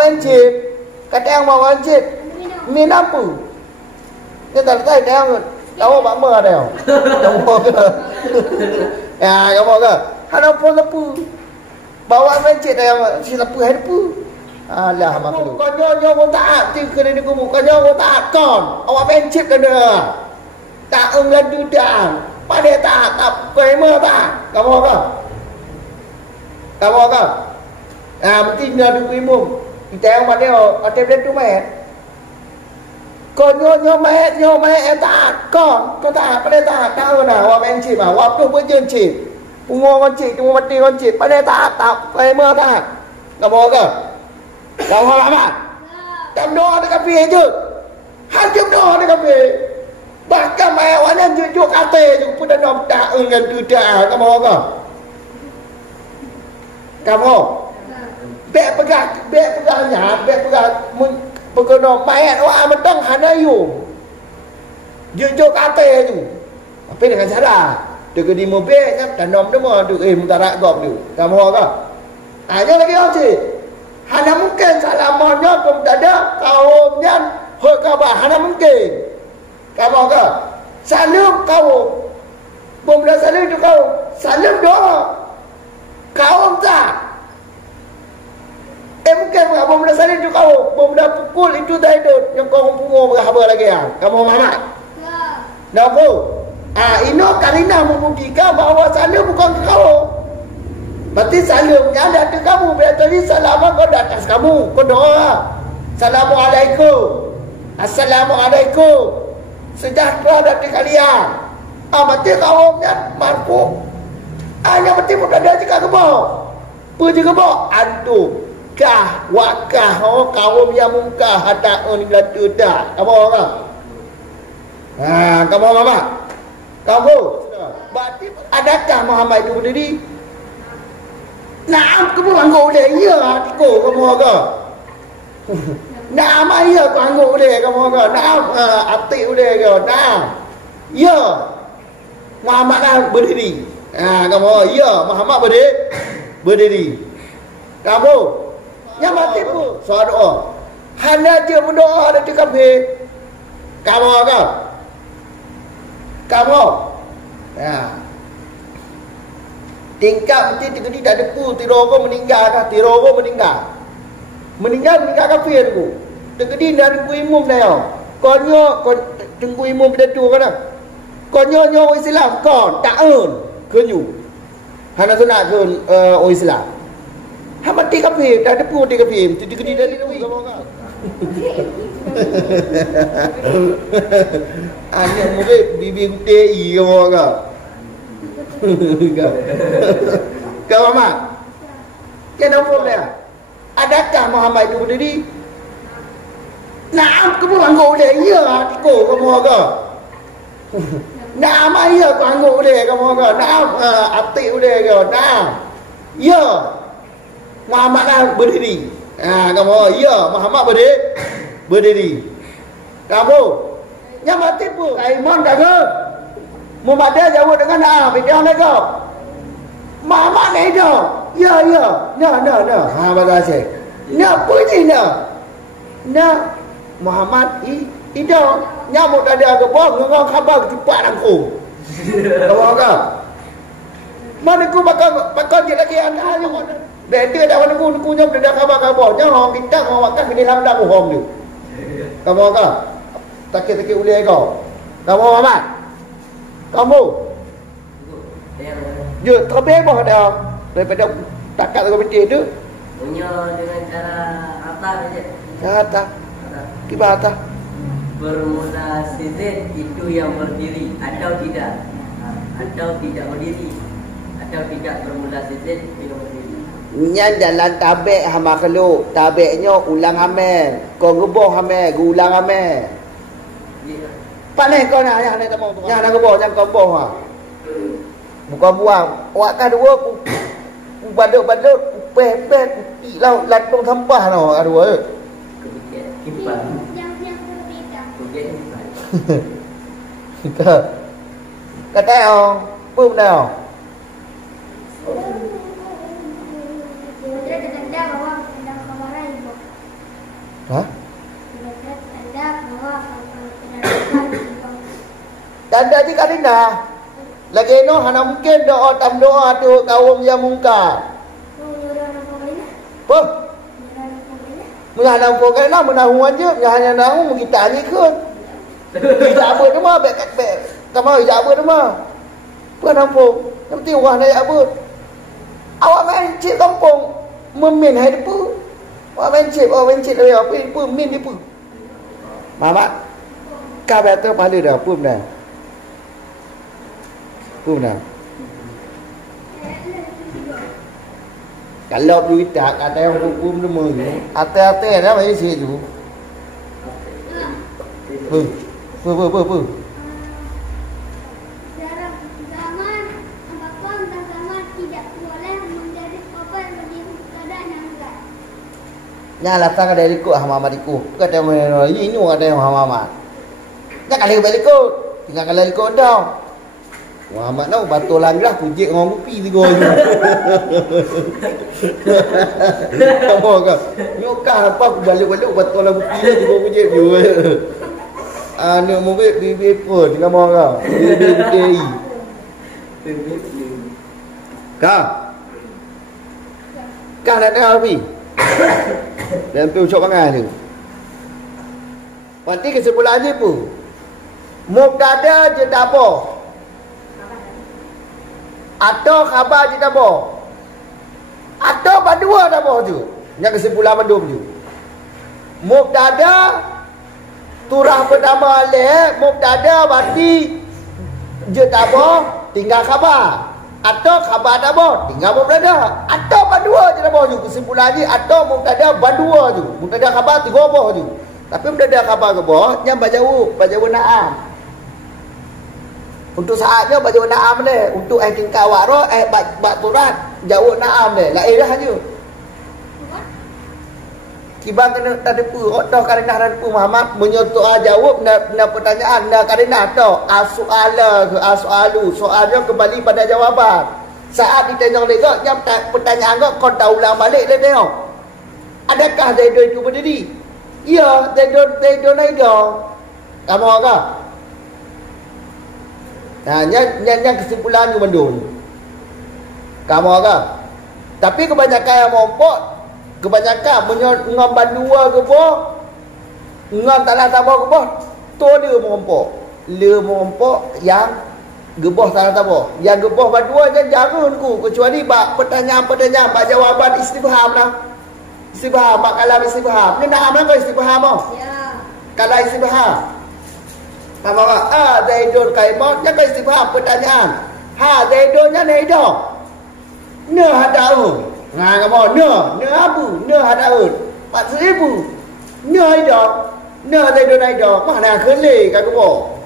mencip. Kata yang mau mencip. Min apa? Dia tak tahu dia tahu apa mer dia. Kamu ke? Ya, kamu ke? Hana pun lepu. Bawa mencip dia si lepu hai lepu. Alah makhluk. Konyo pun tak ti kena ni kumu. Konyo pun tak kon. Awak mencip kena. Tak englan dah. Pada tak pema tak. Kamu ke? Kamu ke? Mesti nak duk imum. Kita yang pada ada dia tu mai. Konyo mai tak kon. Kau tak pada tak tahu dah. Awak mencip ah. Awak tu berjencip. Pungo mencip, cuma mati mencip. Pada tak pema tak. Kamu ke? Kamu apa? Kamu doa dekat piye je. Hajum doa dekat piye. Bahkan mai awaknya jujuk kata je pun dah tak dengan tu dah. Kamu apa? Kamu bek pegangnya, bek pegang pegono mayat awak mentang hana you. Jujuk kata tu. Apa dengan cara? Dekat di mobil kan tanam demo tu mutarak gop tu. Kamu apa? Tanya lagi orang cik. Hana mungkin salamannya pun tak ada kaumnya hok khabar hana mungkin. Kamu ke? Salam kau. Bomla salam tu kau. Salam doa. Kaum tak. Mungkin bomla salam tu kau. Bomla pukul itu dah itu yang kau pungo berapa lagi ya? Kamu Muhammad? Ya. Napa? Ino karina membuktikan bahawa salam bukan kau. Berarti salamnya ada di kamu. Berarti salam kau di atas kamu. Kau doa. Assalamualaikum. Assalamualaikum. Sejahtera dari kalian. Berarti kaumnya marfu. Hanya berarti mudah ada jika kebau. Pergi kebau. Antum. Kah. Wakah. Kaum yang mungkah. Hada'un ilatu dah. Kamu orang. Kamu orang. Kamu. Berarti adakah Muhammad itu berdiri? Naam kamu anggap boleh. Ya hatiku kamu agak. Naam ya kamu anggap boleh kamu agak. Naam hati boleh ke. Naam. Ya. Muhammad lah berdiri. Kamu. Ya Muhammad berdiri. Kamu. Yang mati pun. Soal doa. Hanya dia berdoa ada di kafir. Kamu agak. Kamu. Ya. Tingkat mesti tidak ada pu tirogo meninggal dah tirogo meninggal kafir tu tegedi dari ku imum dah konyo kon tunggu imum dah tu kan konyo Islam kon taun kenyu hana sunat kun Islam ha mati kafir dah ada pu ti kafir mesti tegedi dari tu kamu kan anya mungkin bibi TI kamu kan Kau Muhammad kenapa dia? Adakah Muhammad itu berdiri? Naam kamu anggap boleh. Ya hatiku kamu agak. Naam ya kamu anggap boleh kamu agak. Naam hati boleh ke. Naam. Ya Muhammad lah berdiri. Kamu ya Muhammad berdiri. Kamu yang mati pun iman tak ke? Muhammad dia jawab dengan bidang lego. Muhammad ni itu. Ya. Nah. Bahasa Aceh. Nah bunyi nah. Nah Muhammad itu nyamuk tadi agak bohong ngomong khabar cepat aku. Tahu ke? Mana ku bakal je lagi anda yang benda dah menunggu nyam dah khabar jangan bintang orang makan di dalam dah bohong tu. Kamu ke? Takik ulai kau. Kamu Muhammad? Kamu ya terlebih apa dia daripada takat komiti itu punya dengan cara atas saja. Atas gimana? Bermula CZ itu yang berdiri atau tidak berdiri atau tidak bermula CZ itu yang berdiri. Nya dalam tabik makhluk tabiknya ulang amal kau ngebuh amal ulang amal. Panen kau nak yang nak temu. Yang nak kebau, yang kebau ah. Bukan buang. Awak kan dua badut peh lau latung sampah no dua. Kipas. Kata ông bơm nào. Ha? Tanda di karina. Lagi no hana mungkin doa tam doa tu kaum yang mungkar. Apa? Mula nak pokok nak menahu aja, hanya nahu kita ni ke. Tidak apa tu mah bek kamu tidak apa tu mah. Apa nampung? Nanti orang nak apa? Awak main cik kampung memin hai depu. Awak main cik dia apa depu min depu. Mama ka betul pada dah pun dah. Pun dah. Kalau duit tak kata yang hukum tu mah. Ate-ate dah mai sini tu. Apa? Dalam zaman apapun dan zaman tidak boleh menjadi korban bagi keadaan yang enggak. Nya latang ada ikut hama mariku. Kata mana ini ada yang hama. Nak kali balik ikut. Tinggal kali ikut dah. Muhammad nak batu langlah pujik orang bupi tiga je. Apa kau? Nyokah apa aku balik-balik batu lang bupi dia tiga pujik je. Anak mobil bibi pun dengan mau kau. Bibi. Kau. Kau nak dengar api? Dan pergi ucap pangan tu. Nanti kesimpulannya pun mubtada je tak apa. Atau khabar je tak apa. Atau berdua tak apa tu. Yang kesimpulan berdua tu. Mubtada turah pertama alih mubtada berarti je tak apa, tinggal khabar. Atau khabar tak apa, tinggal mubtada. Atau berdua je tak apa tu. Kesimpulannya atau mubtada berdua tu. Mubtada khabar tiga apa tu. Tapi mubtada khabar ke bawah yang baca na'am. Untuk saatnya baca na'am dia. Untuk tingkah waro bak turat jauh na'am dia. Lain dah je. Kibang kena tak depu. Dah karenah tak depu Muhammad menyotok jawab na pertanyaan na karenah tau. As-soala ke as-soalu. Soalnya kembali pada jawaban. Saat ditanya mereka yang pertanyaan kau tahu ulang balik dia tengok. Adakah Zaidun itu berdiri? Ya, Zaidun ada. Kamu agak? Nah, yang kesimpulan tu mendung. Kamu agak. Tapi kebanyakan yang mompok, kebanyakan ngam bandua ke boh, ngam tak lah tabah ke boh, tu dia mompok yang geboh tak lah tabah. Yang geboh bandua jangan jarun ku, kecuali bak pertanyaan bak jawapan istifham lah. Istifham, bak kalam istifham. Ni nak amal kau istifham oh? Ya. Kalau istifham. Nama Zaidun kaimot yang istifham pertanyaan. Zaidunnya naidah. Ne hadaun. Kamu ne abu, ne hadaun. 4,000. Ne aidah. Ne Zaidun aidah. Mana kelih kamu?